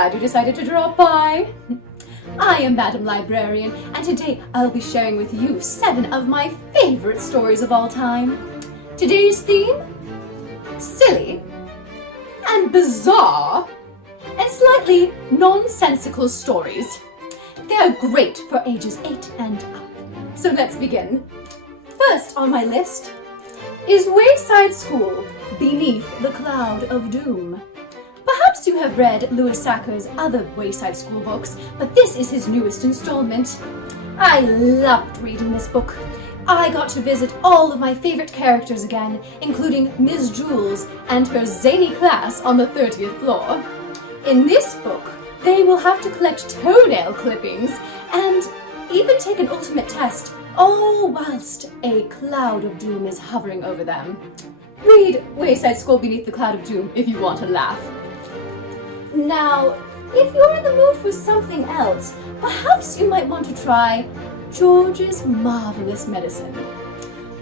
glad you decided to drop by. I am Madam Librarian, and today I'll be sharing with you 7 of my favorite stories of all time. Today's theme? Silly and bizarre and slightly nonsensical stories. They are great for ages 8 and up. So let's begin. First on my list is Wayside School, Beneath the Cloud of Doom. Perhaps you have read Louis Sachar's other Wayside School books, but this is his newest installment. I loved reading this book. I got to visit all of my favorite characters again, including Ms. Jules and her zany class on the 30th floor. In this book, they will have to collect toenail clippings and even take an ultimate test, all whilst a cloud of doom is hovering over them. Read Wayside School Beneath the Cloud of Doom if you want to laugh. Now, if you're in the mood for something else, perhaps you might want to try George's Marvelous Medicine.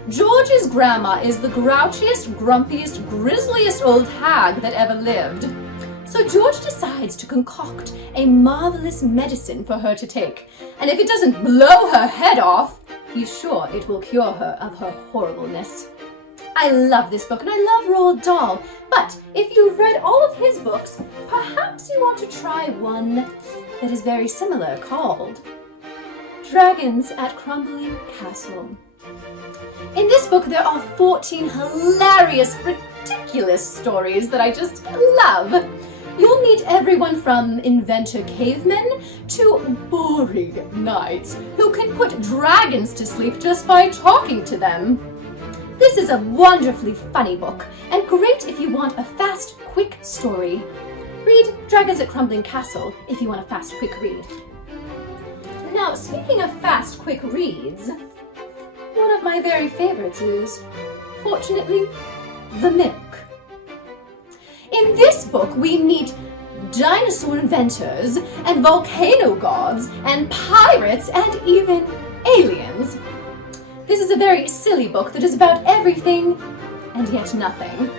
George's grandma is the grouchiest, grumpiest, grisliest old hag that ever lived. So George decides to concoct a marvelous medicine for her to take, and if it doesn't blow her head off, he's sure it will cure her of her horribleness. I love this book, and I love Roald Dahl, but if you've read all of his books, perhaps you want to try one that is very similar, called Dragons at Crumbling Castle. In this book, there are 14 hilarious, ridiculous stories that I just love. You'll meet everyone from inventor cavemen to boring knights who can put dragons to sleep just by talking to them. This is a wonderfully funny book, and great if you want a fast, quick story. Read Dragons at Crumbling Castle if you want a fast, quick read. Now, speaking of fast, quick reads, one of my very favorites is, fortunately, The Milk. In this book, we meet dinosaur inventors and volcano gods and pirates and even aliens. This is a very silly book that is about everything and yet nothing.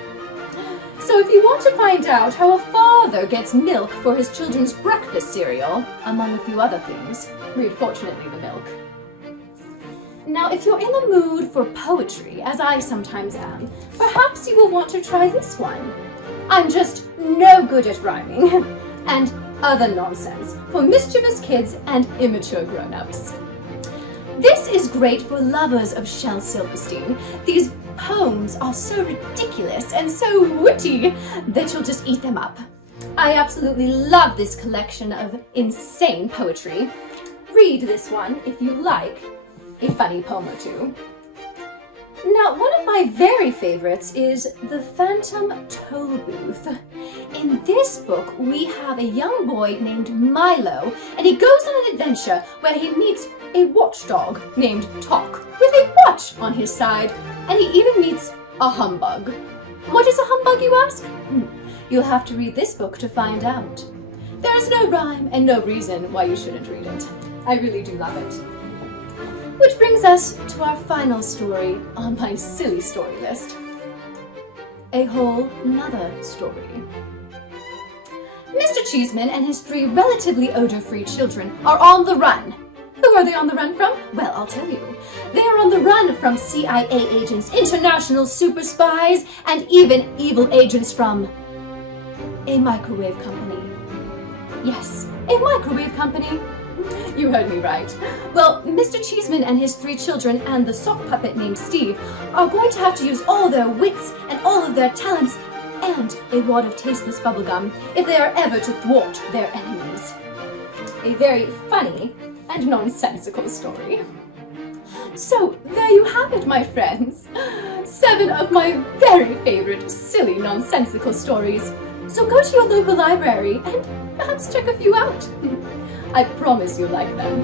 So if you want to find out how a father gets milk for his children's breakfast cereal, among a few other things, read Fortunately the Milk. Now, if you're in the mood for poetry, as I sometimes am, perhaps you will want to try this one. I'm just no good at rhyming, and other nonsense for mischievous kids and immature grown-ups. This is great for lovers of Shel Silverstein. These poems are so ridiculous and so witty that you'll just eat them up. I absolutely love this collection of insane poetry. Read this one if you like a funny poem or two. Now, one of my very favorites is The Phantom Tollbooth. In this book, we have a young boy named Milo, and he goes on an adventure where he meets a watchdog named Tock with a watch on his side, and he even meets a humbug. What is a humbug, you ask? You'll have to read this book to find out. There is no rhyme and no reason why you shouldn't read it. I really do love it. Which brings us to our final story on my silly story list. A whole nother story. Mr. Cheeseman and his 3 relatively odor-free children are on the run. Who are they on the run from? Well, I'll tell you. They are on the run from CIA agents, international super spies, and even evil agents from a microwave company. Yes, a microwave company. You heard me right. Well, Mr. Cheeseman and his 3 children and the sock puppet named Steve are going to have to use all their wits and all of their talents and a wad of tasteless bubblegum if they are ever to thwart their enemies. A very funny and nonsensical story. So, there you have it, my friends. 7 of my very favorite silly nonsensical stories. So go to your local library and perhaps check a few out. I promise you'll like them.